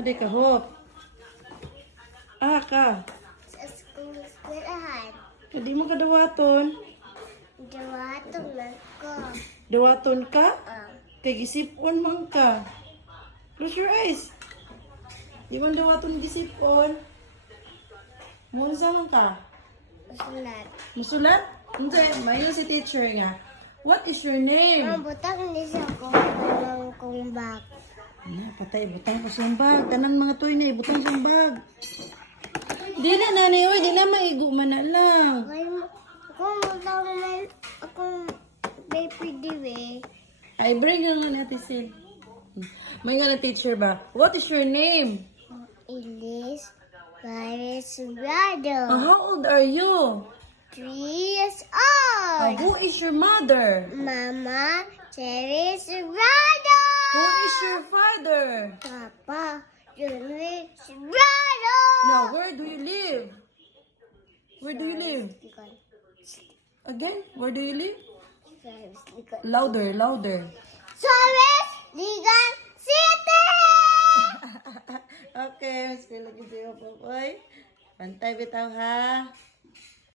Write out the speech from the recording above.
Hadi ka, hop. Ka. Sa eskwelahan. Hindi mo kadawaton. Dawato man ko. Dawaton ka? Ah. Kay gisipon man ka. Close your eyes. Di man dawaton gisipon. Munsa man ka? Sulat. Musulat? Hindi, mayon si teacher nga. What is your name? Butang ni sa kong bag. Patay, butang ko siyang bag. Tanan mga toy na, butang siyang bag. Di na, nanay, oy, di na maigo man na lang. Kung butang man akong baby diwe. Ay, bring nga natin sil. May nga na teacher ba? What is your name? Ilis Paris Brado. How old are you? 3 years old. Who is your mother? Mama Cheris Brado. Who is your father? Papa Cheris Brado. Now, where do you live? Where do you live? Again, where do you live? Louder, louder. Service Ligan City. Okay, mas lagi sa'yo po, boy. Pantay bitaw, ha?